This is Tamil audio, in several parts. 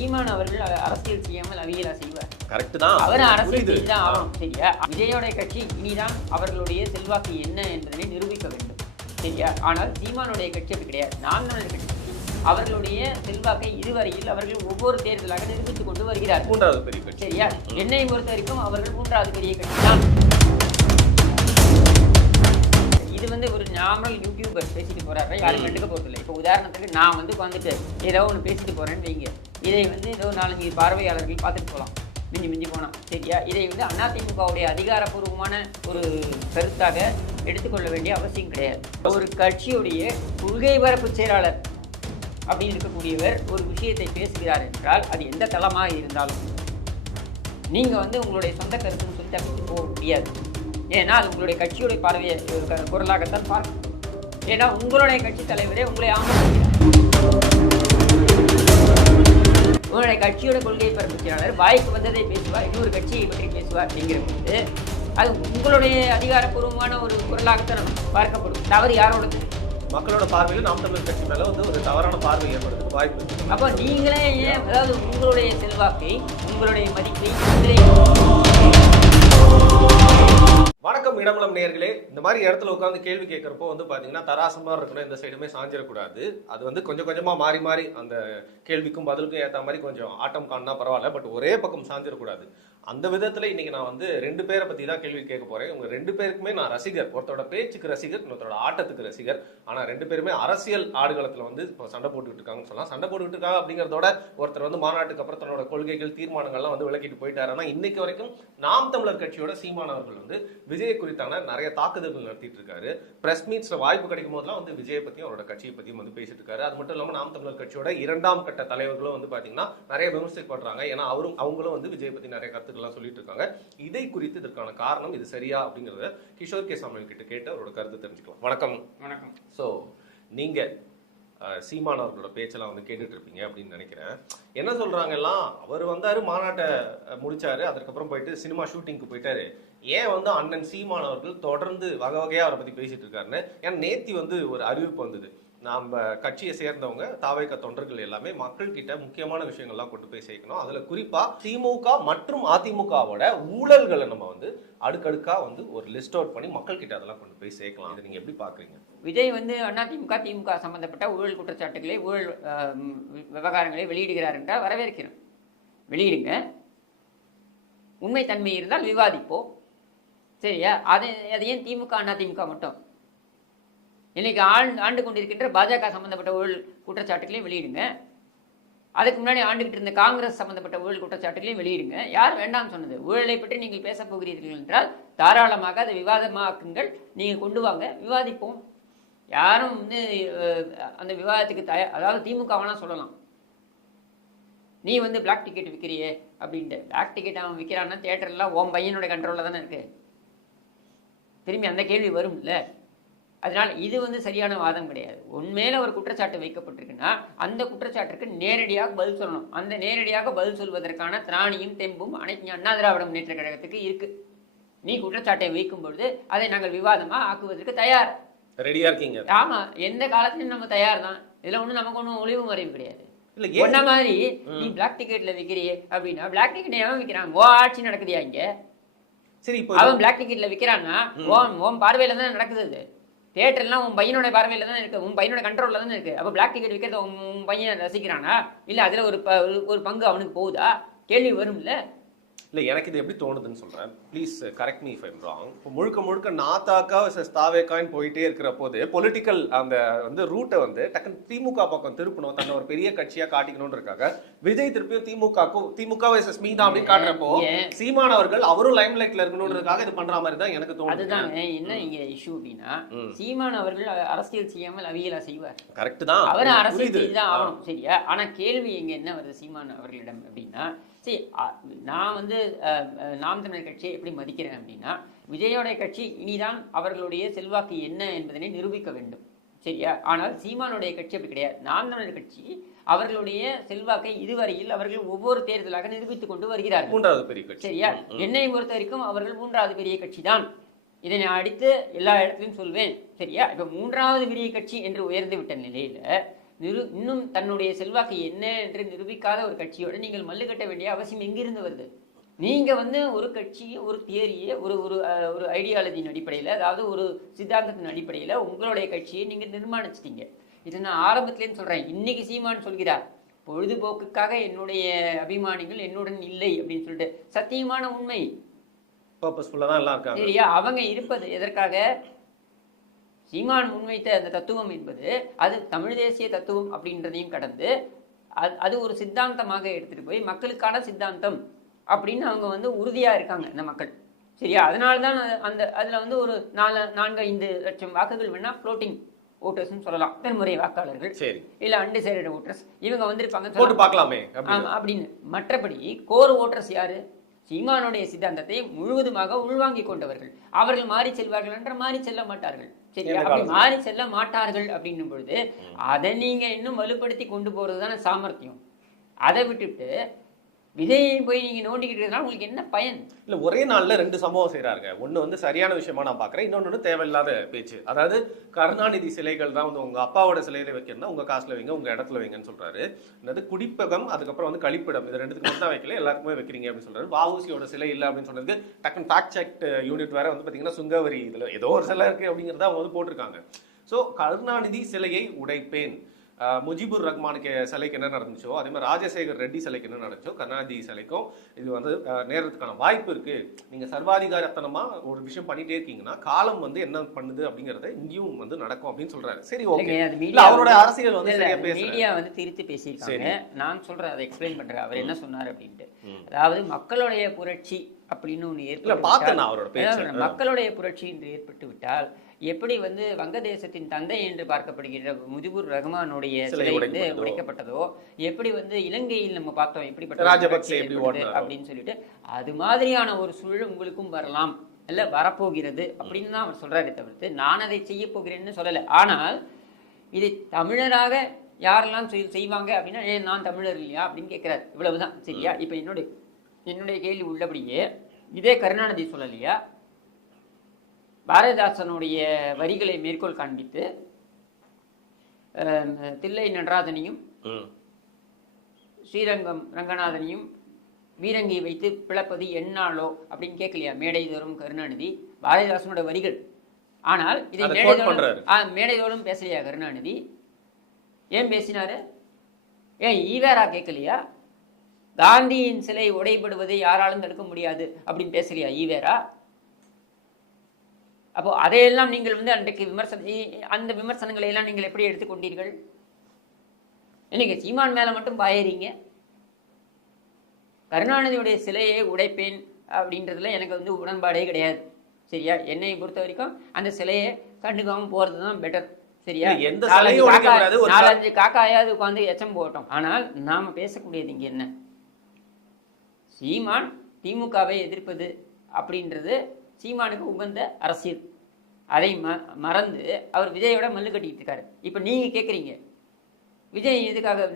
சீமான் அவர்கள் அரசியல் செய்யாமல் அவியலா செய்வார். கரெக்ட் தான். அவர் அரசியல். செய்துதான் ஆகணும். சரியா? விஜயோடைய கட்சி இனிதான் அவர்களுடைய செல்வாக்கு என்ன என்பதனை நிரூபிக்க வேண்டும். சரியா? ஆனால் சீமானுடைய கட்சி அப்படி கிடையாது. நாம் தமிழர் கட்சி. அவர்களுடைய செல்வாக்கை இதுவரையில் அவர்கள் ஒவ்வொரு தேர்தலாக நிரூபித்துக் கொண்டு வருகிறார்கள். மூன்றாவது பெரிய கட்சி. சரியா? என்னை பொறுத்த வரைக்கும் அவர்கள் மூன்றாவது பெரிய கட்சி தான். இது வந்து ஒரு நார்மல் யூடியூபர் பேசிட்டு போறாரு. யாரும் கண்டுக்க போறதில்லை. இப்போ உதாரணத்துக்கு நான் வந்து உட்காந்துட்டு ஏதோ ஒன்று பேசிட்டு போறேன்னு வைங்க. இதை வந்து ஏதோ நாலஞ்சு பார்வையாளர்கள் பார்த்துட்டு போகலாம். மிஞ்சி மிஞ்சி போனால் சரியா? இதை வந்து அதிமுகவுடைய அதிகாரப்பூர்வமான ஒரு கருத்தாக எடுத்துக்கொள்ள வேண்டிய அவசியம் கிடையாது. ஒரு கட்சியுடைய கொள்கை பரப்பு செயலாளர் அப்படின்னு இருக்கக்கூடியவர் ஒரு விஷயத்தை பேசுகிறார் என்றால் அது எந்த தளமாக இருந்தாலும் நீங்கள் வந்து உங்களுடைய சொந்த கருத்துன்னு சொல்லி போக முடியாது. ஏன்னா அது உங்களுடைய கட்சியுடைய பார்வையை க- குரலாகத்தான் பார்க்கணும் ஏன்னா உங்களுடைய கட்சி தலைவரே உங்களை ஆமோதிக்கிறார் உங்களுடைய கட்சியோட கொள்கையை பரப்புகிறார். வாய்ப்பு வந்ததை பேசுவார். இன்னொரு கட்சியை பற்றி பேசுவார் அப்படிங்கிற போது அது உங்களுடைய அதிகாரப்பூர்வமான ஒரு குரலாகத்தான் பார்க்கப்படும். தவறு யாரோடது மக்களோட பார்வையில நாம் தமிழர் கட்சி மேல வந்து ஒரு தவறான பார்வை ஏற்படுறதுக்கு வாய்ப்பு இருக்கு. அப்போ நீங்களே ஏன் அதாவது உங்களுடைய செல்வாக்கை உங்களுடைய மதிப்பை வணக்கம் இடமலம் இந்த மாதிரி இடத்துல உட்காந்து கேள்வி கேட்குறப்போ வந்து பார்த்தீங்கன்னா தராசமாக இருக்கணும் இந்த சைடுமே சாஞ்சிடக்கூடாது. அது வந்து கொஞ்சம் கொஞ்சமாக மாறி மாறி அந்த கேள்விக்கும் பதிலுக்கும் ஏற்ற மாதிரி கொஞ்சம் ஆட்டம் காணா பரவாயில்ல பட் ஒரே பக்கம் சாஞ்சிடக்கூடாது. அந்த விதத்துல இன்னைக்கு நான் வந்து ரெண்டு பேரை பத்தி தான் கேள்வி கேட்க போறேன். உங்க ரெண்டு பேருக்குமே நான் ரசிகர் ஒருத்தரோட பேச்சுக்கு ரசிகர் இன்னொருத்தரோட ஆட்டத்துக்கு ரசிகர். ஆனா ரெண்டு பேருமே அரசியல் ஆடுகளத்துல வந்து இப்போ சண்டை போட்டுக்கிட்டு இருக்காங்கன்னு சொல்லலாம். சண்டை போட்டுக்கிட்டு இருக்காங்க அப்படிங்கறதோட ஒருத்தர் வந்து மாநாட்டுக்கு அப்புறம் தன்னோட கொள்கைகள் தீர்மானங்கள்லாம் வந்து விளக்கிட்டு போயிட்டாரு. ஆனா இன்னைக்கு வரைக்கும் நாம் தமிழர் கட்சியோட சீமானவர்கள் வந்து விஜய் குறித்தான நிறைய தாக்குதல்கள் நடத்திட்டு இருக்காரு. பிரஸ் மீட்ஸ்ல வாய்ப்பு கிடைக்கும் போதெல்லாம் வந்து விஜயை பத்தியும் அவரோட கட்சியை பத்தியும் வந்து பேசிட்டு இருக்காரு. அது மட்டும் இல்லாம நாம் தமிழர் கட்சியோட இரண்டாம் கட்ட தலைவர்களும் வந்து பாத்தீங்கன்னா நிறைய விமர்சிக்கப்படுறாங்க ஏன்னா அவரும் அவங்களும் வந்து விஜய் பத்தி நிறைய கருத்துக்கள்லாம் சொல்லிட்டு இருக்காங்க இதை குறித்து இதற்கான காரணம் இது சரியா அப்படிங்கறத கிஷோர் கே சாமியல் கிட்ட கேட்டு அவரோட கருத்து தெரிஞ்சுக்கலாம். வணக்கம். வணக்கம். ஸோ நீங்க சீமான் அவர்களோட பேச்செல்லாம் வந்து கேட்டுட்டு இருப்பீங்க அப்படின்னு நினைக்கிறேன். என்ன சொல்றாங்க எல்லாம் அவர் வந்தாரு மாநாட்டை முடிச்சாரு. அதுக்கப்புறம் போயிட்டு சினிமா ஷூட்டிங்க்கு போயிட்டாரு. ஏன் வந்து அண்ணன் சீமான் அவர்கள் தொடர்ந்து வகை வகையா அவரை பத்தி பேசிட்டு இருக்காருன்னு ஏன்னா நேத்தி வந்து ஒரு அறிவிப்பு வந்தது. நாம் கட்சியை சேர்ந்தவங்க தாவைக்க தொண்டர்கள் எல்லாமே மக்கள்கிட்ட முக்கியமான விஷயங்கள்லாம் கொண்டு போய் சேர்க்கணும். அதில் குறிப்பாக திமுக மற்றும் அதிமுகவோட ஊழல்களை நம்ம வந்து அடுக்கடுக்காக வந்து ஒரு லிஸ்ட் அவுட் பண்ணி மக்கள்கிட்ட அதெல்லாம் கொண்டு போய் சேர்க்கலாம். இதை நீங்கள் எப்படி பார்க்குறீங்க விஜய் வந்து அதிமுக திமுக சம்பந்தப்பட்ட ஊழல் குற்றச்சாட்டுகளை ஊழல் விவகாரங்களை வெளியிடுகிறார் என்றால் வரவேற்கிறோம் வெளியிடுங்க. உண்மை தன்மை இருந்தால் விவாதிப்போம். சரியா? அது அது ஏன் திமுக அதிமுக மட்டும்? இன்னைக்கு ஆண்டு ஆண்டு கொண்டிருக்கின்ற பாஜக சம்பந்தப்பட்ட ஊழல் குற்றச்சாட்டுகளையும் வெளியிடுங்க. அதுக்கு முன்னாடி ஆண்டுகிட்டு இருந்த காங்கிரஸ் சம்பந்தப்பட்ட ஊழல் குற்றச்சாட்டுகளையும் வெளியிடுங்க. யார் வேண்டாம் சொன்னது? ஊழலை பற்றி நீங்கள் பேசப் போகிறீர்கள் என்றால் தாராளமாக அதை விவாதமாக்குங்கள். நீங்கள் கொண்டு வாங்க விவாதிப்போம். யாரும் வந்து அந்த விவாதத்துக்கு தய அதாவது திமுக சொல்லலாம். நீ வந்து பிளாக் டிக்கெட் விற்கிறியே அப்படின்ட்டு. பிளாக் டிக்கெட் அவன் விற்கிறான்னா தேட்டர்லாம் உன் பையனோட கண்ட்ரோலில் தானே இருக்கு. திரும்பி அந்த கேள்வி வரும்ல. அதனால இது வந்து சரியான வாதம் கிடையாது. உண்மையில ஒரு குற்றச்சாட்டு வைக்கப்பட்டிருக்குன்னா அந்த குற்றச்சாட்டுக்கு நேரடியாக பதில் சொல்லணும். அந்த நேரடியாக பதில் சொல்வதற்கான திராணியும் தெம்பும் அனைத்து அண்ணா திராவிட முன்னேற்ற கழகத்துக்கு இருக்கு. நீ குற்றச்சாட்டை வைக்கும் பொழுது அதை நாங்கள் விவாதமா ஆக்குவதற்கு தயார். ரெடியா இருக்கீங்க. ஆமா எந்த காலத்திலும் நம்ம தயார் தான் இதுல ஒண்ணும் நமக்கு ஒன்றும் ஒளிவு மறைவு கிடையாது. ஏன்? மாதிரி நீ பிளாக் டிக்கெட்ல விக்கிறியே அப்படின்னா பிளாக் டிக்கெட் எவன் விக்கிறான்? ஓ ஆட்சி நடக்குதியா இங்க? சரி இப்போ அவன் பிளாக் டிக்கெட்ல விக்கிறான்னா ஓன் உன் பார்வையில தானே நடக்குது அது? தேட்டர்லாம் உன் பையனோட பார்வையில் தானே இருக்கு உன் பையனோட கண்ட்ரோலில் தானே இருக்குது அப்போ பிளாக் டிக்கெட் விற்கிறத உன் பையன் ரசிக்கிறானா? இல்லை அதில் ஒரு ப- ஒரு- ஒரு பங்கு அவனுக்கு போகுதா? கேள்வி வரும்ல. இல்ல எனக்கு இது எப்படி தோணுதுன்னு சொல்றேன். Please correct me if I'm wrong இப்போ முழுக்க முழுக்க நாத்தாக்கா தாவேக்கான்னு போயிட்டே இருக்கிற போது பொலிட்டிக்கல் அந்த வந்து ரூட்டை வந்து டக்குன்னு திமுக பக்கம் திருப்பணும். தன்னை ஒரு பெரிய கட்சியா காட்டிக்கணும்னு இருக்காங்க விஜய் திருப்பியும் திமுகக்கும் திமுக விசஸ் மீனா அப்படின்னு காட்டுறப்போ? சீமான் அவர்கள் அவரும் லைம் லைட்ல இருக்கணும்ன்றதுக்காக இது பண்ற மாதிரி தான் எனக்கு தோணுது. அதுதாங்க என்ன இங்க இஷ்யூ அப்படின்னா சீமான் அவர்கள் அரசியல் செய்யாமல் அவியலா செய்வார். கரெக்ட் தான். அவர் அரசியல் புரியுது. செய்துதான் ஆகணும் சரியா? ஆனா கேள்வி இங்க என்ன வருது சீமான் அவர்களிடம் அப்படின்னா சரி நான் வந்து நாம் தமிழர் கட்சியை எப்படி மதிக்கிறேன் அப்படின்னா விஜயோட கட்சி இனிதான் அவர்களுடைய செல்வாக்கு என்ன என்பதனை நிரூபிக்க வேண்டும். சரியா? ஆனால் சீமானுடைய கட்சி அப்படி கிடையாது. நாம் தமிழர் கட்சி அவர்களுடைய செல்வாக்கை இதுவரையில் அவர்கள் ஒவ்வொரு தேர்தலாக நிரூபித்துக் கொண்டு வருகிறார்கள். மூன்றாவது பெரிய கட்சி. சரியா? என்னை பொறுத்த வரைக்கும் அவர்கள் மூன்றாவது பெரிய கட்சி தான் இதை நான் அடித்து எல்லா இடத்துலையும் சொல்வேன். சரியா? இப்ப மூன்றாவது பெரிய கட்சி என்று உயர்ந்து விட்ட நிலையில நிரு இன்னும் தன்னுடைய செல்வாக்கு என்ன என்று நிரூபிக்காத ஒரு கட்சியோட நீங்கள் மல்லு கட்ட வேண்டிய அவசியம் எங்கிருந்து வருது? நீங்க வந்து ஒரு கட்சியை ஒரு தியரியை ஒரு ஒரு ஒரு ஐடியாலஜியின் அடிப்படையில் அதாவது ஒரு சித்தாந்தத்தின் அடிப்படையில் உங்களுடைய கட்சியை நீங்க நிர்மாணிச்சிட்டீங்க. இது நான் ஆரம்பத்திலேருந்து சொல்றேன். இன்னைக்கு சீமான் சொல்கிறார் பொழுதுபோக்குக்காக என்னுடைய அபிமானிகள் என்னுடன் இல்லை அப்படின்னு சொல்லிட்டு. சத்தியமான உண்மை. பர்பஸ்ஃபுல்லாக தான் எல்லாம் இருக்காங்க. சரியா? அவங்க இருப்பது எதற்காக? சீமான் முன்வைத்த அந்த தத்துவம் என்பது அது தமிழ் தேசிய தத்துவம் அப்படின்றதையும் கடந்து அது அது ஒரு சித்தாந்தமாக எடுத்துட்டு போய் மக்களுக்கான சித்தாந்தம் அப்படின்னு அவங்க வந்து உறுதியா இருக்காங்க இந்த மக்கள். சரியா? அதனால தான் அந்த அதுல வந்து ஒரு நாலு நான்கு ஐந்து லட்சம் வாக்குகள் வேணா ஃப்ளோட்டிங் ஓட்டர்ஸ்னு சொல்லலாம். தென்முறை வாக்காளர்கள். சரி. இல்ல அன்டிசைடட் ஓட்டர்ஸ் இவங்க வந்திருப்பாங்க போட்டு பார்க்கலாமே அப்படின்னு. மற்றபடி கோர் ஓட்டர்ஸ் யாரு? சீமானுடைய சித்தாந்தத்தை முழுவதுமாக உள்வாங்கிக் கொண்டவர்கள். அவர்கள் மாறி செல்வார்கள் என்ற மாறி செல்ல மாட்டார்கள். சரியா? அப்படி? மாறி செல்ல மாட்டார்கள் அப்படின்னும் பொழுது அதை நீங்க இன்னும் வலுப்படுத்தி கொண்டு போறது தானே சாமர்த்தியம். அதை விட்டுட்டு விதையை போய் நீங்க நோண்டிக்கிட்டு இருக்கனால உங்களுக்கு என்ன பயன்? இல்ல ஒரே நாள்ல ரெண்டு சம்பவம் செய்றாருங்க. ஒன்று வந்து சரியான விஷயமா நான் பாக்குறேன். இன்னொன்னு தேவையில்லாத பேச்சு. அதாவது கருணாநிதி சிலைகள் தான் வந்து உங்க அப்பாவோட சிலையில வைக்கணும்னா உங்க காசுல வைங்க உங்க இடத்துல வைங்கன்னு சொல்றாரு. என்னது குடிப்பகம் அதுக்கப்புறம் வந்து கழிப்பிடம். இது ரெண்டுத்துக்கு மட்டும் தான் வைக்கல எல்லாருக்குமே வைக்கிறீங்க அப்படின்னு சொல்றாரு. வாவூசியோட சிலை இல்ல அப்படின்னு சொன்னதுக்கு டக்குன்னு ஃபேக்ட் செக் யூனிட் வேற வந்து பாத்தீங்கன்னா சுங்கவரி இதுல ஏதோ ஒரு சிலை இருக்கு அப்படிங்கறத அவங்க வந்து போட்டிருக்காங்க. சோ கருணாநிதி சிலையை உடைப்பேன். முஜிபுர் ரஹ்மானுக்கு சிலைக்கு என்ன நடந்துச்சோ அதே மாதிரி ராஜசேகர் ரெட்டி சிலைக்கு என்ன நடந்துச்சோ கருணாநிதி சிலைக்கும் இது வந்து நேரத்துக்கான வாய்ப்பு இருக்கு. நீங்க சர்வாதிகாரத்தனமா ஒரு விஷயம் பண்ணிட்டே இருக்கீங்கன்னா காலம் வந்து என்ன பண்ணுது அப்படிங்கறத இங்கேயும் வந்து நடக்கும் அப்படின்னு சொல்றாரு. சரி ஓகே. அவரோட அரசியல் வந்து மீடியா வந்து திருத்தி பேசியிருக்காங்க. நான் சொல்றேன் அதை எக்ஸ்பிளைன் பண்றேன். அவர் என்ன சொன்னார் அப்படின்ட்டு. அதாவது மக்களுடைய புரட்சி அப்படின்னு பேச்சு. அதாவது மக்களுடைய புரட்சி என்று ஏற்பட்டு விட்டால் எப்படி வந்து வங்கதேசத்தின் தந்தை என்று பார்க்கப்படுகின்ற முஜிபுர் ரஹ்மானுடைய சிலை வந்து உடைக்கப்பட்டதோ. எப்படி வந்து இலங்கையில் நம்ம பார்த்தோம்? எப்படிப்பட்ட ராஜபக்சே. அப்படின்னு சொல்லிட்டு அது மாதிரியான ஒரு சூழல் உங்களுக்கும் வரலாம் இல்ல வரப்போகிறது அப்படின்னு தான் அவர் சொல்றாரே தவிர்த்து நான் அதை செய்ய போகிறேன்னு சொல்லலை. ஆனால் இது தமிழராக யாரெல்லாம் செய்- செய்வாங்க அப்படின்னா ஏன் நான் தமிழர் இல்லையா? அப்படின்னு கேட்கிறார் இவ்வளவுதான். சரியா? இப்ப என்னுடைய என்னுடைய கேள்வி உள்ளபடியே இதே கருணாநிதி சொல்லலையா? பாரதிதாசனுடைய வரிகளை மேற்கோள் காண்பித்து தில்லை நடராஜனையும். ஸ்ரீரங்கம் ரங்கநாதனையும் வீரங்கி வைத்து பிளப்பது என்னாலோ அப்படின்னு கேட்கலையா? மேடை தோறும் கருணாநிதி பாரதிதாசனோட வரிகள். ஆனால் இதை அதை மேடை quote தோறும் பண்றாரு. ஆ, மேடை தோறும் பேசலையா கருணாநிதி? ஏன் பேசினாரு? ஏன் ஈவேரா கேட்கலையா? காந்தியின் சிலை உடைபடுவதை யாராலும் தடுக்க முடியாது அப்படின்னு பேசலையா ஈவேரா? அப்போ அதையெல்லாம் நீங்கள் வந்து அன்றைக்கு விமர்சன இ- அந்த விமர்சனங்களை எல்லாம் நீங்கள் எப்படி எடுத்துக்கொண்டீர்கள் இன்னைக்கு சீமான் மேல மட்டும் பாயறீங்க. கருணாநிதியுடைய சிலையை உடைப்பேன் அப்படின்றதுல எனக்கு வந்து உடன்பாடே கிடையாது. சரியா? என்னை பொறுத்த வரைக்கும் அந்த சிலையை கண்டுக்காம போறது தான் பெட்டர் சரியா? எந்த நாலஞ்சு காக்காயாவது உட்காந்து எச்சம் போகட்டும் ஆனால் நாம பேசக்கூடியது இங்க என்ன? சீமான் திமுகவை எதிர்ப்பது அப்படின்றது சீமானுக்கு உகந்த அரசியல். அதை ம மறந்து அவர் விஜயோட மல்லு கட்டிக்கிட்டு இருக்காரு இப்போ நீங்கள் கேட்குறீங்க விஜய் எதுக்காக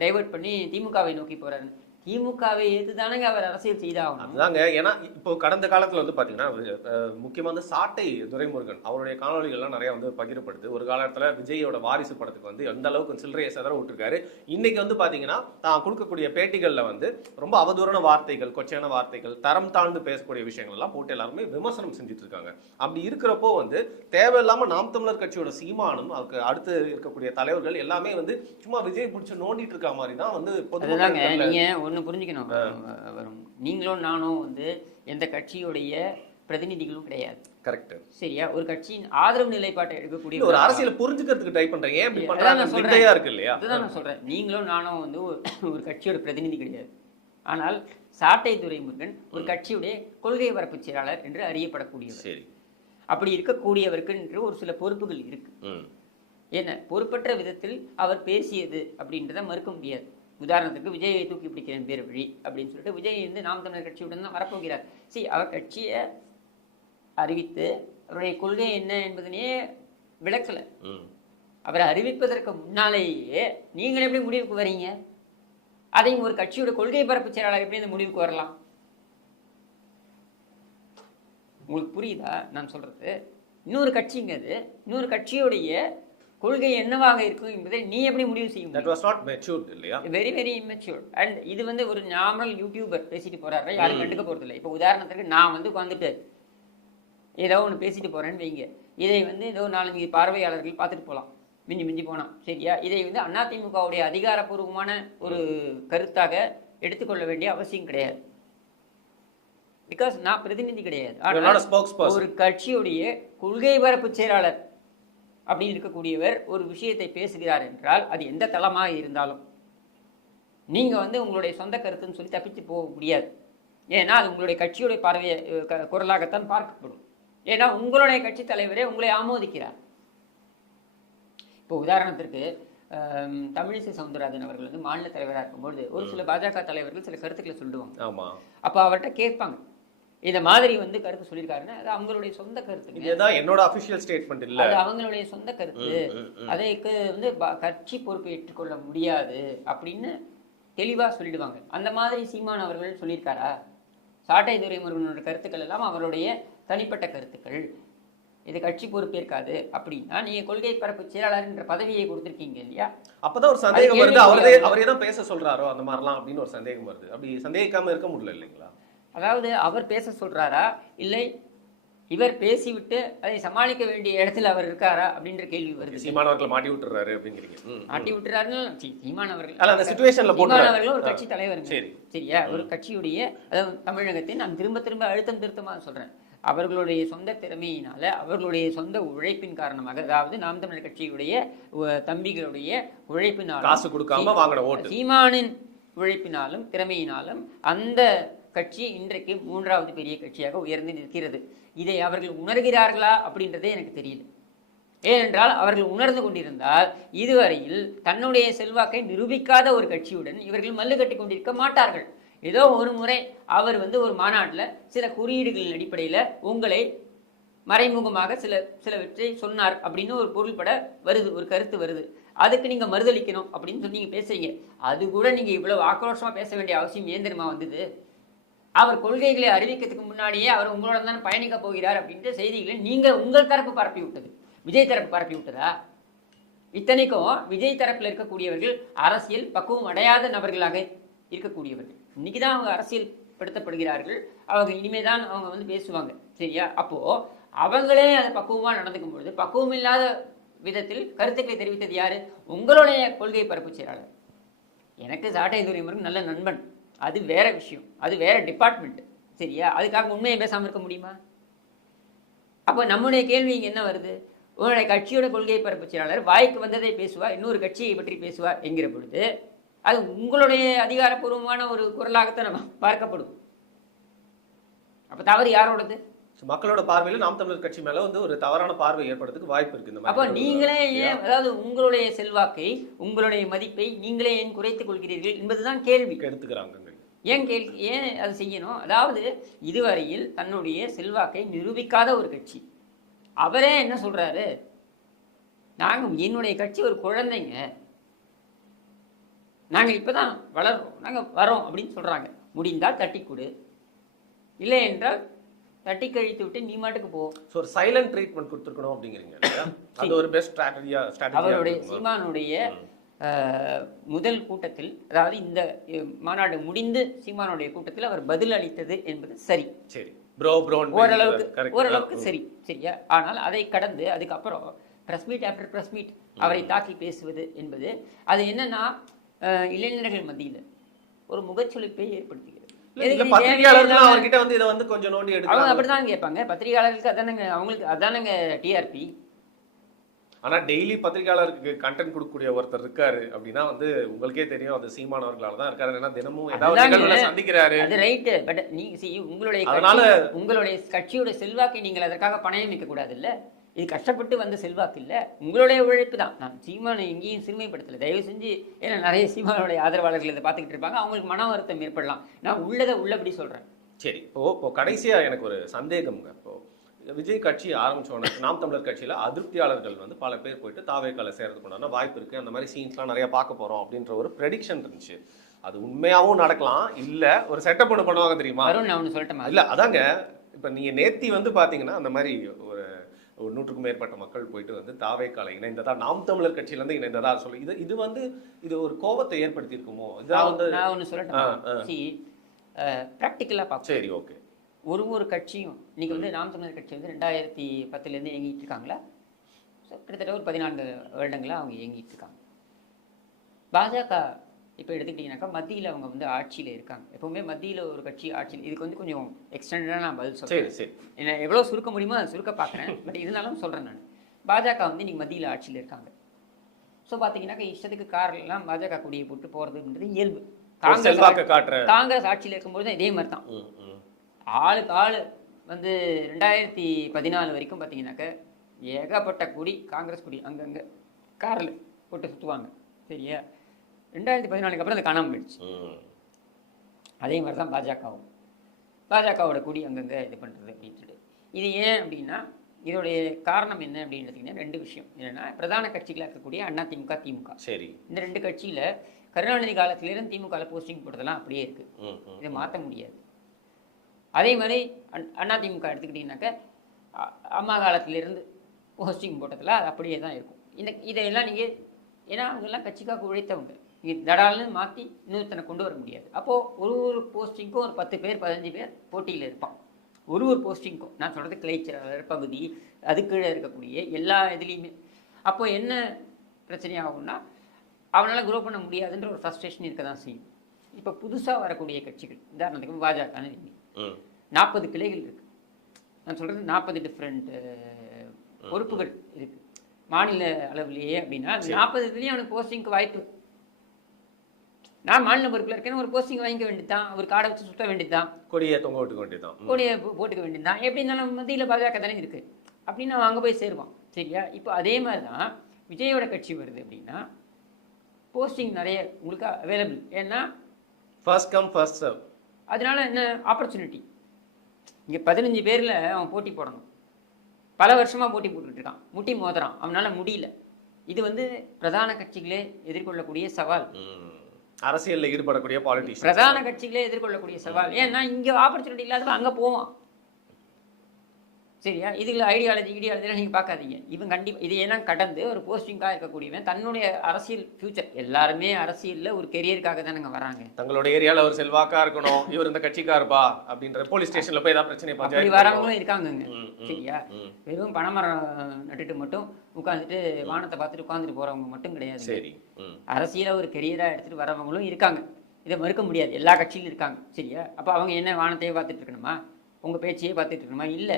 டைவர்ட் பண்ணி திமுகவை நோக்கி போகிறாருன்னு திமுகவை எது தானங்க அவர் அரசியல் செய்தாகணும். அதுதாங்க ஏன்னா இப்போ கடந்த காலத்துல வந்து பாத்தீங்கன்னா அஹ், முக்கியமா வந்து சாட்டை துரைமுருகன் அவருடைய காணொலிகள்லாம் நிறைய வந்து பகிரப்படுது. ஒரு காலத்துல விஜயோட வாரிசு படத்துக்கு வந்து எந்த அளவுக்கு சில்லறையை செதற விட்டுருக்காரு. இன்னைக்கு வந்து பாத்தீங்கன்னா தான் கொடுக்கக்கூடிய பேட்டிகள்ல வந்து ரொம்ப அவதூறான வார்த்தைகள் கொச்சையான வார்த்தைகள் தரம் தாழ்ந்து பேசக்கூடிய விஷயங்கள் எல்லாம் போட்டு எல்லாருமே விமர்சனம் செஞ்சுட்டு இருக்காங்க அப்படி இருக்கிறப்போ வந்து தேவையில்லாம நாம் தமிழர் கட்சியோட சீமானும் அதுக்கு அடுத்து இருக்கக்கூடிய தலைவர்கள் எல்லாமே வந்து சும்மா விஜய் பிடிச்சி நோண்டிட்டு இருக்க மாதிரி தான் வந்து நீங்க ஒண்ணு புரிஞ்சுக்கணும். வரும் நீங்களும் நானும் வந்து எந்த கட்சியுடைய பிரதிநிதிகளும் கிடையாது. கரெக்ட் சரியா? ஒரு கட்சியின் ஆதரவு நிலைப்பாட்டை எடுக்கக்கூடிய ஒரு அரசியலை புரிஞ்சுக்கிறதுக்கு ட்ரை பண்றேன். ஏன் இப்படி அதான் பண்றாங்க? நான் சொல்றேன். விந்தையா இருக்கு இல்லையா? அதுதான் நான் சொல்றேன். நீங்களும் நானும் வந்து ஒரு கட்சியோட பிரதிநிதி கிடையாது. ஆனால் சாட்டை துரைமுருகன் ஒரு கட்சியுடைய கொள்கை பரப்பு செயலாளர் என்று அறியப்படக்கூடியவர். சரி. அப்படி இருக்கக்கூடியவருக்கு என்று ஒரு சில பொறுப்புகள் இருக்கு. என்ன? பொறுப்பற்ற விதத்தில் அவர் பேசியது அப்படின்றத மறுக்க முடியாது. உதாரணத்துக்கு விஜயை தூக்கி பிடிக்கிறேன் பேர் வழி அப்படின்னு சொல்லிட்டு விஜய் வந்து நாம் தமிழர் கட்சியுடன் தான் வரப்போகிறார். சரி அவர் கட்சியை அறிவித்து அவருடைய கொள்கை என்ன என்பதனையே விளக்கல. அவரை அறிவிப்பதற்கு முன்னாலேயே நீங்கள் எப்படி முடிவுக்கு வரீங்க? அதையும் ஒரு கட்சியோட கொள்கை பரப்பு செயலாளர் எப்படி இந்த முடிவுக்கு வரலாம்? உங்களுக்கு புரியுதா? நான் சொல்றது. இன்னொரு கட்சிங்க அது இன்னொரு கட்சியுடைய கொள்கை என்னவாக இருக்கும் என்பதை நீ எப்படி முடிவு செய்ய முடியும்? தட் வாஸ் நாட் மெச்சூர்ட் இல்லையா? வெரி வெரி இம்மெச்சூர் அண்ட் இது வந்து ஒரு நார்மல் யூடியூபர் பேசிட்டு போறாரு. யாரும் கண்டுக்க போறது இல்லை இப்போ உதாரணத்துக்கு நான் வந்து உட்காந்துட்டு ஏதோ ஒன்று பேசிட்டு போறேன்னு வைங்க. இதை வந்து ஏதோ நாலஞ்சு பார்வையாளர்கள் பார்த்துட்டு போகலாம் மிஞ்சி மிஞ்சி போனா. சரியா? இதை வந்து அதிமுகவுடைய அதிகாரப்பூர்வமான ஒரு கருத்தாக எடுத்துக்கொள்ள வேண்டிய அவசியம் கிடையாது. பிகாஸ் நான் பிரதிநிதி கிடையாது. ஒரு கட்சியுடைய கொள்கை பரப்பு செயலாளர் அப்படின்னு இருக்கக்கூடியவர் ஒரு விஷயத்தை பேசுகிறார் என்றால் அது எந்த தளமாக இருந்தாலும். நீங்க வந்து உங்களுடைய சொந்த கருத்துன்னு சொல்லி தப்பிச்சு போக முடியாது. ஏன்னா அது உங்களுடைய கட்சியுடைய பார்வையை குரலாகத்தான் பார்க்கப்படும். ஏன்னா உங்களுடைய கட்சி தலைவரே உங்களை ஆமோதிக்கிறார். இப்போ உதாரணத்திற்கு தமிழிசை சவுந்தரராஜன் அவர்கள் வந்து மாநில தலைவராக இருக்கும்பொழுது ஒரு சில பாஜக தலைவர்கள் சில கருத்துக்களை சொல்லுவாங்க. ஆமா. அப்போ அவர்கிட்ட கேட்பாங்க. இந்த மாதிரி வந்து கருத்து சொல்லியிருக்காருன்னா அது அவங்களுடைய சொந்த கருத்துங்க. இதுதான் என்னோட அபிஷியல் ஸ்டேட்மெண்ட் இல்ல. அது அவங்களுடைய சொந்த கருத்து. அதைக்கு வந்து கட்சி பொறுப்பை ஏற்றுக்கொள்ள முடியாது அப்படின்னு தெளிவா சொல்லிடுவாங்க. அந்த மாதிரி சீமான் அவர்கள் சொல்லியிருக்காரா? சாட்டை துரைமுருகனோட கருத்துக்கள் எல்லாம் அவருடைய தனிப்பட்ட கருத்துக்கள். இது கட்சி பொறுப்பேற்காது அப்படின்னா நீங்க கொள்கை பரப்பு செயலாளர் என்ற பதவியை கொடுத்திருக்கீங்க இல்லையா? அப்பதான் ஒரு சந்தேகம் வருது. அவரே? அவரே தான் பேச சொல்றாரோ அந்த மாதிரிலாம் அப்படின்னு ஒரு சந்தேகம் வருது. அப்படி சந்தேகிக்காம இருக்க முடியல இல்லைங்களா? அதாவது அவர் பேச சொல்றாரா? இல்லை இவர் பேசிவிட்டு அதை சமாளிக்க வேண்டிய இடத்துல அவர் இருக்காரா? அப்படின்ற கேள்வி வருது. சீமானவர்களை மாட்டி விட்டுறாரு அப்படிங்கிறீங்க. ம். ஆட்டி விட்டுறாருன்னு சீமான் அவர்கள் அந்த சுச்சுவேஷன்ல சீமான் அவர்கள் ஒரு கட்சி தலைவருங்க. சரி. சரியா? ஒரு கட்சியுடைய அதாவது தமிழகத்தை நான் திரும்ப திரும்ப அழுத்தம் திருத்தமா சொல்றேன். அவர்களுடைய சொந்த திறமையினால அவர்களுடைய சொந்த உழைப்பின் காரணமாக அதாவது நாம் தமிழர் கட்சியுடைய தம்பிகளுடைய உழைப்பினால காசு கொடுக்காம வாங்கின ஓட்டு. சீமானின் உழைப்பினாலும் திறமையினாலும் அந்த கட்சி இன்றைக்கு மூன்றாவது பெரிய கட்சியாக உயர்ந்து நிற்கிறது. இதை அவர்கள் உணர்கிறார்களா அப்படின்றதே எனக்கு தெரியல. ஏனென்றால் அவர்கள் உணர்ந்து கொண்டிருந்தால் இதுவரையில் தன்னுடைய செல்வாக்கை நிரூபிக்காத ஒரு கட்சியுடன் இவர்கள் மல்லு கட்டி கொண்டிருக்க மாட்டார்கள். ஏதோ ஒரு முறை அவர் வந்து ஒரு மாநாட்டில் சில குறியீடுகளின் அடிப்படையில் உங்களை மறைமுகமாக சில சிலவற்றை சொன்னார் அப்படின்னு ஒரு பொருள்பட வருது ஒரு கருத்து வருது. அதுக்கு நீங்கள் மறுதளிக்கணும் அப்படின்னு சொல்லி நீங்க பேசுறீங்க. அது கூட நீங்கள் இவ்வளவு ஆக்ரோஷமாக பேச வேண்டிய அவசியம் ஏன் தெரியுமா வந்தது? அவர் கொள்கைகளை அறிவிக்கிறதுக்கு முன்னாடியே அவர் உங்களோட தான் பயணிக்க போகிறார் அப்படின்ற செய்திகளை நீங்கள் உங்கள் தரப்பு பரப்பி விட்டது விஜய் தரப்பு பரப்பி விட்டதா இத்தனைக்கும் விஜய் தரப்பில் இருக்கக்கூடியவர்கள் அரசியல் பக்குவம் அடையாத நபர்களாக இருக்கக்கூடியவர்கள். இன்னைக்கு தான் அவங்க அரசியல் படுத்தப்படுகிறார்கள். அவங்க இனிமே தான் அவங்க வந்து பேசுவாங்க. சரியா? அப்போது அவங்களே அது பக்குவமாக நடந்துக்கும் பொழுது பக்குவம் இல்லாத விதத்தில் கருத்துக்களை தெரிவித்தது யார்? உங்களுடைய கொள்கை பரப்பு செயலாளர். எனக்கு சாட்டை துறைமுருகன் நல்ல நண்பன். அது வேற விஷயம். அது வேற டிபார்ட்மெண்ட் சரியா? அதுக்காக உண்மையை பேசாம இருக்க முடியுமா? அப்போ நம்முடைய கேள்வி இங்க என்ன வருது? உங்களுடைய கட்சியோட கொள்கை பரப்பு செயலாளர் வாய்க்கு வந்ததை பேசுவார் இன்னொரு கட்சியை பற்றி பேசுவார் என்கிற பொழுது அது உங்களுடைய அதிகாரப்பூர்வமான ஒரு குரலாகத்தான் நம்ம பார்க்கப்படும். அப்ப தவறு யாரோடது? மக்களோட பார்வையில நாம் தமிழர் கட்சி மேல வந்து ஒரு தவறான பார்வை ஏற்படுறதுக்கு வாய்ப்பு இருக்கு அப்போ நீங்களே ஏன் அதாவது உங்களுடைய செல்வாக்கை உங்களுடைய மதிப்பை நீங்களே ஏன் குறைத்துக் கொள்கிறீர்கள் என்பதுதான் கேள்வி. எடுத்துக்கிறாங்க ஏன் கேள் ஏன் அது செய்யணும்? அதாவது இதுவரையில் தன்னுடைய செல்வாக்கை நிரூபிக்காத ஒரு கட்சி. அவரே என்ன சொல்றாரு? நாங்க என்னுடைய கட்சி ஒரு குழந்தைங்க. நாங்க இப்பதான் வளர்றோம். நாங்க வரோம் அப்படின்னு சொல்றாங்க. முடிந்தால் தட்டி கொடு இல்லை என்றால் தட்டி கழித்து விட்டு நீ மாட்டுக்கு போ. ஸோ ஒரு சைலண்ட் ட்ரீட்மெண்ட் கொடுத்துருக்கணும் அப்படிங்கிறீங்க? அது ஒரு பெஸ்ட் ஸ்ட்ராட்டஜியா அவருடைய சீமானுடைய முதல் கூட்டத்தில் அதாவது இந்த மாநாடு முடிந்து சீமானுடைய கூட்டத்தில் அவர் பதில் அளித்தது என்பது சரி. சரி. ப்ரோ ப்ரோன் ஓரளவுக்கு ஓரளவுக்கு சரி சரியா? ஆனால் அதை கடந்து அதுக்கப்புறம் press meet after press meet அவரை தாக்கி பேசுவது என்பது அது என்னன்னா இளைஞர்கள் மத்தியில் ஒரு முகச்சுளிப்பை ஏற்படுத்துகிறது. அவர்கிட்ட வந்து இதை வந்து கொஞ்சம் நோண்டி அவங்க எடுக்கலாம் அப்படிதான் கேட்பாங்க. பத்திரிகையாளர்களுக்கு அதானங்க அவங்களுக்கு அதானங்க டிஆர்பி ஆனா டெய்லி பத்திரிகையாளருக்கு கண்டென்ட் கொடுக்கக்கூடிய ஒருத்தர் இருக்காரு அப்படின்னா வந்து உங்களுக்கே தெரியும் அது சீமான் அவர்களால தான் இருக்காரு. ஏன்னா தினமும் ஏதாவது. நிகழ்வுல சந்திக்கிறாரு. அது ரைட்டு பட் நீ உங்களுடைய அதனால- உங்களுடைய கட்சியோட செல்வாக்கை நீங்கள் அதற்காக பணயம் வைக்க கூடாது இல்ல இது கஷ்டப்பட்டு வந்த செல்வாக்கு இல்ல. உங்களுடைய உழைப்பு தான். நான் சீமானை எங்கேயும் சிறுமைப்படுத்தல. தயவு செஞ்சு ஏன்னா நிறைய சீமானுடைய ஆதரவாளர்கள் இதை பார்த்துக்கிட்டு இருப்பாங்க. அவங்களுக்கு மன வருத்தம் ஏற்படலாம். நான் உள்ளதை உள்ளபடி சொல்றேன். சரி. இப்போ இப்போ கடைசியா எனக்கு ஒரு சந்தேகம்ங்க. இப்போ விஜய் கட்சி ஆரம்பிச்ச உடனே நாம் தமிழர் கட்சியில அதிருப்தியாளர்கள் வந்து பல பேர் போயிட்டு தாவேக்கால சேர்றதுக்கு உண்டான வாய்ப்பு இருக்கு. அந்த மாதிரி சீன்ஸ்லாம் நிறைய பார்க்க போறோம் அப்படின்ற ஒரு ப்ரெடிக்ஷன் இருந்துச்சு. அது உண்மையாவும் நடக்கலாம். இல்ல ஒரு செட்டப் ஒன்று பண்ணுவாங்க தெரியுமா? நான் ஒன்று சொல்லட்டுமா? இல்ல அதாங்க. இப்ப நீங்க நேத்தி வந்து பாத்தீங்கன்னா அந்த மாதிரி ஒரு ஒரு நூற்றுக்கும் மேற்பட்ட மக்கள் போயிட்டு வந்து தாவேக்கால இணைந்ததா நாம் தமிழர் கட்சியில இருந்து இணைந்ததா சொல்லி. இது இது வந்து இது ஒரு கோபத்தை ஏற்படுத்தி இருக்குமோ இதான் வந்து நான் ஒன்று சொல்லட்டேன் ப்ராக்டிக்கலாக பார்ப்போம். சரி ஓகே ஒரு ஒரு கட்சியும் இன்னைக்கு வந்து நாம் தமிழர் கட்சி வந்து ரெண்டாயிரத்தி பத்துலேருந்து இயங்கிட்டு இருக்காங்களா ஸோ கிட்டத்தட்ட ஒரு பதினான்கு வருடங்களா அவங்க இயங்கிட்டு இருக்காங்க பாஜக இப்போ எடுத்துக்கிட்டிங்கனாக்கா மத்தியில் அவங்க வந்து ஆட்சியில் இருக்காங்க. எப்பவுமே மத்தியில் ஒரு கட்சி ஆட்சியில் இதுக்கு வந்து கொஞ்சம் எக்ஸ்டெண்டாக நான் பதில் சொல்கிறேன் சரி என்ன எவ்வளோ சுருக்க முடியுமோ அதை சுருக்க பார்க்குறேன். பட் இருந்தாலும் சொல்கிறேன் நான். பாஜக வந்து இன்னைக்கு மத்தியில் ஆட்சியில் இருக்காங்க. ஸோ பார்த்தீங்கன்னாக்கா இஷ்டத்துக்கு காரெல்லாம் பாஜக கொடியை போட்டு போகிறதுன்றது இயல்பு. காங்கிரஸ் காங்கிரஸ் ஆட்சியில் இருக்கும்போது தான் இதே மாதிரி தான். ஆளுக்கு ஆள் வந்து ரெண்டாயிரத்தி பதினாலு வரைக்கும் பார்த்தீங்கன்னாக்க ஏகப்பட்ட கொடி காங்கிரஸ் கொடி அங்கங்கே காரில் போட்டு சுற்றுவாங்க சரியா? ரெண்டாயிரத்தி பதினாலுக்கு அப்புறம் அது காணாமல் போயிடுச்சு. அதே மாதிரி தான் பாஜகவும். பாஜகவோட கொடி அங்கங்கே இது பண்ணுறது அப்படின்ட்டு இது ஏன் அப்படின்னா இதோடைய காரணம் என்ன அப்படின்னு பார்த்தீங்கன்னா ரெண்டு விஷயம். என்னென்னா பிரதான கட்சிகளாக இருக்கக்கூடிய அண்ணா திமுக திமுக. சரி. இந்த ரெண்டு கட்சியில் கருணாநிதி காலத்திலேருந்து திமுகவில் போஸ்டிங் போட்டதெல்லாம் அப்படியே இருக்குது. இதை மாற்ற முடியாது. அதே மாதிரி அண்ணா திமுக எடுத்துக்கிட்டிங்கனாக்க அம்மா காலத்திலிருந்து போஸ்டிங் போட்டதில் அது அப்படியே தான் இருக்கும். இந்த இதையெல்லாம் நீங்கள் ஏன்னா அவங்கெல்லாம் கட்சிக்காக உழைத்தவங்க. நீங்கள் தடால்னு மாற்றி இன்னொருத்தனை கொண்டு வர முடியாது. அப்போது ஒரு ஒரு போஸ்டிங்க்கும் ஒரு பத்து பேர் பதினஞ்சு பேர் போட்டியில் இருப்பான். ஒரு ஒரு போஸ்டிங்க்கும் நான் சொல்கிறது கிளைச்சலர் பகுதி அது கீழே இருக்கக்கூடிய எல்லா இதுலேயுமே. அப்போ என்ன பிரச்சனை ஆகும்னா அவனால் குரோ பண்ண முடியாதுன்ற ஒரு ஃப்ரஸ்ட்ரேஷன் இருக்க தான் செய்யும். இப்போ புதுசாக வரக்கூடிய கட்சிகள் உதாரணத்துக்கு பாஜக நாற்பது கிளைகள் இருக்கு. நான் சொல்கிறது நாற்பது டிஃப்ரெண்ட் பொறுப்புகள் இருக்கு. மாநில அளவிலேயே அப்படின்னா நாற்பது இதுலேயும் அவனுக்கு போஸ்டிங்க்கு வாய்ப்பு. நான் மாநில பொறுப்பில் இருக்கேன்னு ஒரு போஸ்டிங் வாங்கிக்க வேண்டியதுதான். ஒரு கார்டை வச்சு சுத்த வேண்டியதுதான். கொடியை தொங்க விட்டுக்க வேண்டியதுதான். ம். கொடியை போட்டுக்க வேண்டியதுதான். எப்படி இருந்தாலும் மத்தியில் பாஜக தானே இருக்கு. அப்படின்னு அவன் அங்கே போய் சேருவான். சரியா? இப்போ அதே மாதிரி தான் விஜயோட கட்சி வருது அப்படின்னா போஸ்டிங் நிறைய உங்களுக்கு அவைலபிள் ஏன்னா ஃபர்ஸ்ட் கம் ஃபர்ஸ்ட் சர்வ் அதனால என்ன? ஆப்பர்ச்சுனிட்டி இங்கே பதினஞ்சு பேரில் அவன் போட்டி போடணும். பல வருஷமாக போட்டி போட்டுக்கிட்டு இருக்கான் முட்டி மோதுறான். அவனால முடியல. இது வந்து பிரதான கட்சிகளே எதிர்கொள்ளக்கூடிய சவால். அரசியல்ல ஈடுபடக்கூடிய பாலிட்டிஷியன் பிரதான கட்சிகளே எதிர்கொள்ளக்கூடிய சவால். ஏன்னா இங்கே ஆப்பர்ச்சுனிட்டி இல்லாதவன் அங்கே போவான். சரியா? இதுல ஐடியாலஜி ஐடியாலஜிலாம் நீங்கள் பார்க்காதீங்க. இவன் கண்டிப்பாக இது எல்லாம் கடந்து ஒரு போஸ்டிங்காக இருக்கக்கூடியவன் தன்னுடைய அரசியல் ஃபியூச்சர் எல்லாருமே அரசியலில் ஒரு கெரியருக்காக தானங்க வராங்க. தங்களோட ஏரியால ஒரு செல்வாக்கா இருக்கணும் இவர் இந்த கட்சிக்காருப்பா அப்படின்ற போலீஸ் ஸ்டேஷன்ல போய் ஏதாவது பிரச்சனை அப்படி பஞ்சாயத்து வரவங்களும் இருக்காங்கங்க. ம், சரியா. வெறும் பனைமரம் நட்டுட்டு மட்டும் உட்காந்துட்டு வானத்தை பார்த்துட்டு உட்காந்துட்டு போறவங்க மட்டும் கிடையாது. சரி. அரசியல ஒரு கெரியரா எடுத்துட்டு வரவங்களும் இருக்காங்க. இதை மறுக்க முடியாது. எல்லா கட்சியிலும் இருக்காங்க. சரியா? அப்ப அவங்க என்ன வானத்தையே பார்த்துட்டு இருக்கணுமா? உங்க பேச்சையே பார்த்துட்டு இருக்கணுமா? இல்ல.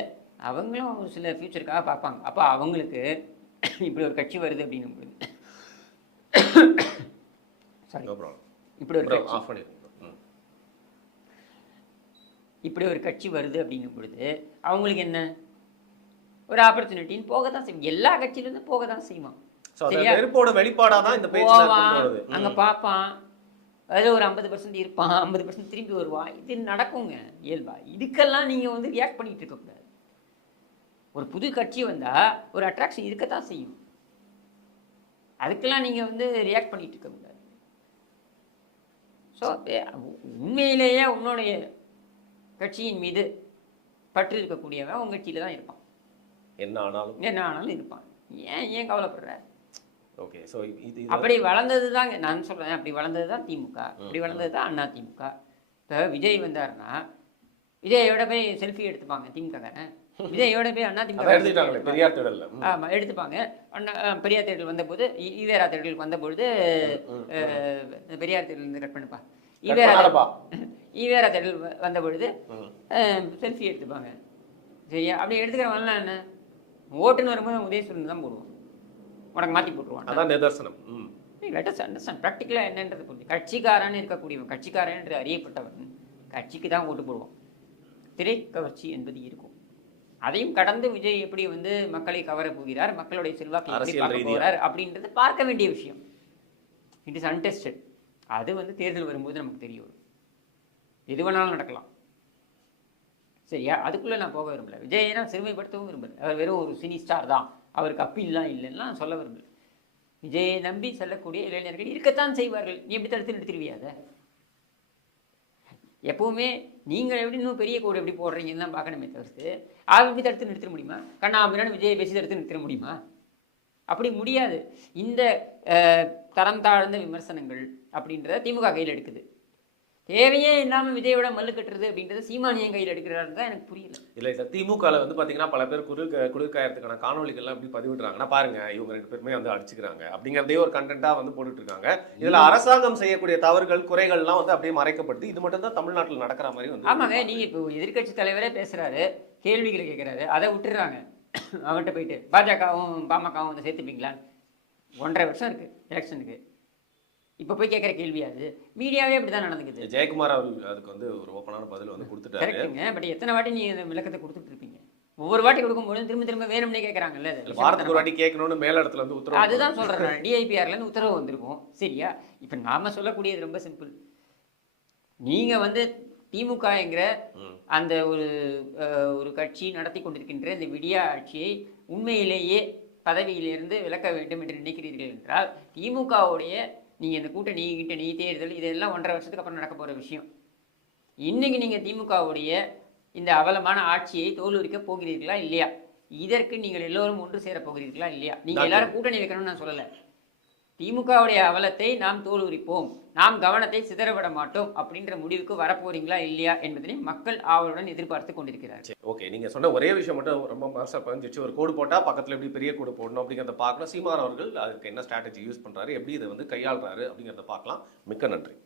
அவங்களும் ஒரு சில ஃபியூச்சருக்காக பார்ப்பாங்க. அப்ப அவங்களுக்கு இப்படி ஒரு கட்சி வருது அப்படின்னும் பொழுது சாரி. இப்படி ஒரு கட்சி. இப்படி ஒரு கட்சி வருது அப்படின்னும் பொழுது அவங்களுக்கு என்ன? ஒரு ஆப்பர்ச்சுனிட்டின்னு போக தான் செய்யும் எல்லா கட்சியிலேருந்து போக தான் செய்வான்? வெறுப்போட வெளிப்பாடா தான் இந்த பேச்சு போவான் வருது. அங்க பார்ப்பான். அதில் ஒரு ஐம்பது பர்சன்ட் இருப்பான். ஐம்பது பர்சன்ட் திரும்பி வருவான். இது நடக்குங்க. இயல்பா. இதுக்கெல்லாம் நீங்க வந்து ரியாக்ட் பண்ணிட்டு இருக்கக்கூடாது ஒரு புது கட்சி வந்தா ஒரு அட்ராக்ஷன் இருக்கத்தான் செய்யும். அதுக்கெல்லாம் நீங்க வந்து ரியாக்ட் பண்ணிட்டு இருக்கக்கூடாது ஸோ உண்மையிலேயே உன்னுடைய கட்சியின் மீது பற்று இருக்கக்கூடியவன் உங்க கட்சியில தான் இருப்பான். என்ன ஆனாலும்? என்ன ஆனாலும் இருப்பான். ஏன் ஏன் கவலைப்படுற? ஓகே சோ இது அப்படி வளர்ந்தது தாங்க நான் சொல்றேன் அப்படி வளர்ந்தது தான் திமுக அப்படி வளர்ந்தது தான் அண்ணா திமுக. இப்போ விஜய் வந்தாருன்னா விஜயோட போய் செல்ஃபி எடுத்துப்பாங்க திமுக காரன் விஜயோட போய் அண்ணா திமுக பெரியார் திடல்ல. ம். ஆமா எடுத்துப்பாங்க. அண்ணா பெரியார் தேர்தல் வந்தபோது ஈவேரா தேர்தலுக்கு வந்தபொழுது பெரியார் இருந்து கட் பண்ணுப்பா. ஈவேரா. ஈவேரா தேர்தல் வ- வந்த பொழுது ம். செல்ஃபி எடுத்துப்பாங்க. சரியா? அப்படி எடுத்துக்கிறவங்களாம் என்ன? ஓட்டுன்னு வரும்போது உதயசூரன் தான் போடுவான். உனக்கு மாற்றி போட்டுருவான் அதான் நிதர்சனம். அண்டர்ஸ்டாண்ட் ப்ராக்டிக்கலாக என்னன்றது புரிஞ்சு கட்சிக்காரன் இருக்கக்கூடியவன் கட்சிக்காரன் என்று அறியப்பட்டவன் கட்சிக்கு தான் ஓட்டு போடுவான். திரை கவர்ச்சி என்பது இருக்கும். அதையும் கடந்து விஜய் எப்படி வந்து மக்களை கவர போகிறார் மக்களுடைய செல்வாக்கை எப்படி பார்க்க. போகிறார் அப்படின்றது பார்க்க வேண்டிய விஷயம். இட் இஸ் அன்டெஸ்டட் அது வந்து தேர்தல் வரும்போது நமக்கு தெரிய வரும். எது வேணாலும் நடக்கலாம். சரியா? அதுக்குள்ளே நான் போக விரும்பல. விஜயை நான் சிறுமைப்படுத்தவும் விரும்பல. அவர் வெறும் ஒரு சினி ஸ்டார் தான். அவருக்கு அப்பீல்லாம் இல்லைன்னு சொல்ல விரும்பல. விஜயை நம்பி செல்லக்கூடிய இளைஞர்கள் இருக்கத்தான் செய்வார்கள். நீ எப்படி தடுத்து நிறுத்திடுவியா அதை? எப்பவுமே நீங்கள் எப்படி இன்னும் பெரிய கோடு எப்படி போடுறீங்கன்னு தான் பார்க்கணுமே தவிர்த்து அதை எப்படி தடுத்து நிறுத்த முடியுமா? கண்ணாமிரான்னு விஜய் பேசி தடுத்து நிறுத்த முடியுமா? அப்படி முடியாது. இந்த தரம் தாழ்ந்த விமர்சனங்கள் அப்படின்றத திமுக கையில் எடுக்குது. தேவையே இல்லாமல் விஜயோட மல்லு கட்டுறது அப்படின்றத சீமானியன் கையில் எடுக்கிறாருன்னு தான் எனக்கு புரியல. இல்ல சார் திமுகல வந்து பாத்தீங்கன்னா பல பேர் குளிர் குளிர்காயறதுக்கான காணொலிகள்லாம் எப்படி பதிவிடுறாங்கன்னா பாருங்க இவங்க ரெண்டு பேருமே வந்து அடிச்சுக்கிறாங்க. அப்படிங்கறதே ஒரு கண்டென்ட்டா வந்து போட்டுட்டு இருக்காங்க இதுல அரசாங்கம் செய்யக்கூடிய தவறுகள் குறைகள்லாம் வந்து அப்படியே மறைக்கப்படுது இது மட்டும் தான் தமிழ்நாட்டுல நடக்கிற மாதிரி வந்து ஆமாங்க நீங்கள் இப்போ எதிர்க்கட்சி தலைவரே பேசுகிறாரு கேள்விகளை கேட்குறாரு அதை விட்டுடுறாங்க அவன்கிட்ட போயிட்டு பாஜகவும் பாமகவும் வந்து சேர்த்துப்பீங்களான்னு. ஒன்றரை வருஷம் இருக்குது எலெக்ஷனுக்கு இப்போ போய் கேட்குற கேள்வியா அது. மீடியாவே அப்படி தான் நடந்துக்குது ஜெயக்குமார் அவர்கள் அதுக்கு வந்து ஒரு ஓப்பனான பதில் வந்து கொடுத்துட்டாரு. கரெக்டுங்க பட் எத்தனை வாட்டி இந்த விளக்கத்தை கொடுத்துட்டு இருப்பீங்க? ஒவ்வொரு வாட்டி கொடுக்கும்போது திரும்ப திரும்ப வேணும்னே கேட்குறாங்கல்ல வாரத்துக்கு ஒரு வாட்டி கேட்கணும்னு மேல் இடத்துல வந்து உத்தரவு அதுதான் சொல்கிறேன் டிஐபிஆர்லேருந்து உத்தரவு வந்திருக்கும். சரியா? இப்போ நாம சொல்லக்கூடியது ரொம்ப சிம்பிள் நீங்கள் வந்து திமுகங்கிற ம். அந்த ஒரு ஒரு கட்சி நடத்தி கொண்டிருக்கின்ற இந்த விடியா ஆட்சியை உண்மையிலேயே பதவியிலிருந்து விலக்க வேண்டும் என்று நினைக்கிறீர்கள் என்றால் திமுகவுடைய நீங்கள் இந்த கூட்டணி கிட்டணி தேர்தல் இதெல்லாம் ஒன்றரை வருஷத்துக்கு அப்புறம் நடக்க போகிற விஷயம். இன்னைக்கு நீங்கள் திமுகவுடைய இந்த அவலமான ஆட்சியை தோலுரிக்க போகிறீர்களா இல்லையா? இதற்கு நீங்கள் எல்லோரும் ஒன்று சேர போகிறீர்களா இல்லையா? நீங்கள் எல்லாரும் கூட்டணி வைக்கணும்னு நான் சொல்லலை. திமுகவுடைய அவலத்தை நாம் தோலுரிப்போம் நாம் கவனத்தை சிதறவிட மாட்டோம் அப்படின்ற முடிவுக்கு வரப்போறீங்களா இல்லையா என்பதனை மக்கள் ஆவலுடன் எதிர்பார்த்து கொண்டிருக்கிறார்கள். சரி ஓகே நீங்க சொன்ன ஒரே விஷயம் மட்டும் ரொம்ப மாசா பதிஞ்சிச்சு ஒரு கோடு போட்டா பக்கத்துல எப்படி பெரிய கோடு போடணும் அப்படிங்கறத பார்க்கணும். சீமான் அவர்கள் அதுக்கு என்ன ஸ்ட்ராட்டஜி யூஸ் பண்றாரு? எப்படி இதை வந்து கையாளுறாரு அப்படிங்கறத பார்க்கலாம். மிக்க நன்றி.